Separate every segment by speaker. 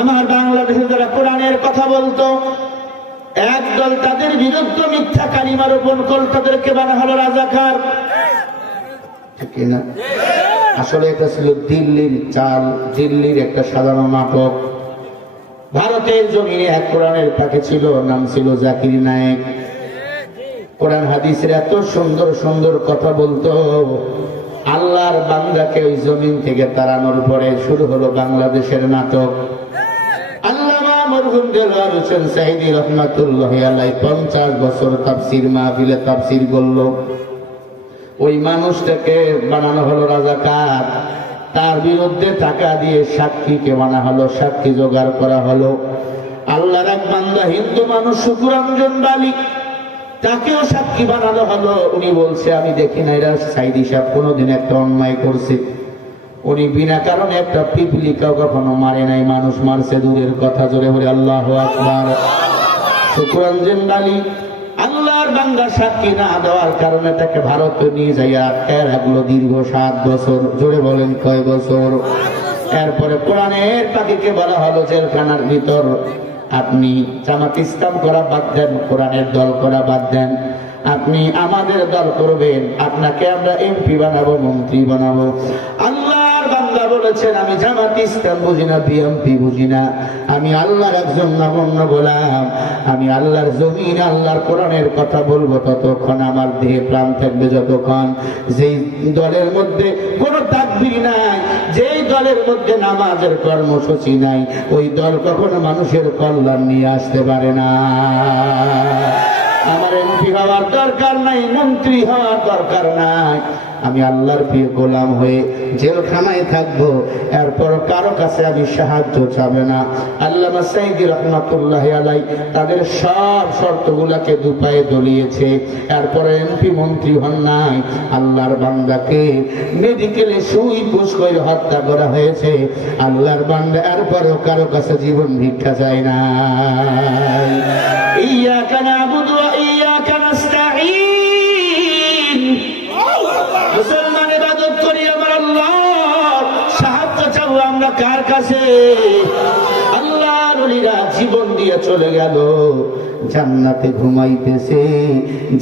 Speaker 1: আমার বাংলাদেশে যারা কোরআনের কথা বলতো, একদল তাদের বিরুদ্ধে মিথ্যা কালিমা রোপণ করল তাদেরকে বানা হলো রাজাকার। আসলে এটা ছিল দিল্লির চাল, দিল্লির একটা সাধারণ নাটক। ভারতের জমিনে এক কোরআনের পাখি ছিল, নাম ছিল জাকির নায়েক। কোরআন হাদিসের এত সুন্দর সুন্দর কথা বলতো, আল্লাহর বাংলাকে ওই জমিন থেকে তাড়ানোর পরে শুরু হলো বাংলাদেশের নাটক। সাক্ষীকে হলো, সাক্ষী জোগাড় করা হলো। আল্লাহর এক হিন্দু মানুষ শুকুরঞ্জন বালি তাকেও সাক্ষী বানানো হলো। উনি বলছে, আমি দেখি না, এরা সাইদি সাহেব কোনোদিন একটা অন্যায় করছে। উনি বিনা কারণে একটা পিপিলিকাও কখনো মারে নাই, মানুষ মারছে দূরের কথা, জোরে বলে আল্লাহ আকবার। শুকুরঞ্জন বালি আল্লাহর বাংলা সাক্ষী না দেওয়ার কারণে তাকে ভারতে নিয়ে যাইয়া আটকায় রাখল দীর্ঘ সাত বছর, জোরে বলেন কয় বছর? এরপরে কোরআনের পাখিকে বলা হলো জেলখানার ভিতর। আপনি জামাত ইসলাম করা বাদ দেন, কোরআনের দল করা বাদ দেন। আপনি আমাদের দল করবেন, আপনাকে আমরা এমপি বানাবো, মন্ত্রী বানাবো। বলেছেন, আমি জামাত ইসলাম বুঝি না বিএমপি বুঝি না। আমি আল্লাহর একজন নগণ্য গোলাম। আমি আল্লাহর জমিন, আল্লাহর কোরআনের কথা বলব ততক্ষণ। আমার দেহে প্রাণ থাকবে যতক্ষণ। যেই দলের মধ্যে কোনো তাকবির নাই, যেই দলের মধ্যে নামাজের কর্মসূচি নাই, ওই দল কখনো মানুষের কল্যাণ নিয়ে আসতে পারে না। আমার এমপি হওয়ার দরকার নাই, মন্ত্রী হওয়ার দরকার নাই। আমি আল্লাহর প্রিয় গোলাম হয়ে জেলখানায় থাকব, এরপর কারও কাছে আমি সাহায্য চাবে না। আল্লামা সাইদি রহমাতুল্লাহ আলাই তাদের সব শর্তগুলাকে দুপায়ে দলিয়েছে। এরপর এমপি মন্ত্রী হন নাই, আল্লাহর বান্দাকে মেডিকেলে সুই পুষ করে হত্যা করা হয়েছে। আল্লাহর বান্দা, এরপরেও কারও কাছে জীবন ভিক্ষা যায় না আমরা কার কাছে? আল্লাহ ওলিরা জীবন দিয়ে চলে গেল। জান্নাতে ঘুমাইতেছে,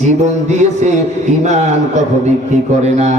Speaker 1: জীবন দিয়েছে ইমান কখ বিক্রি করে না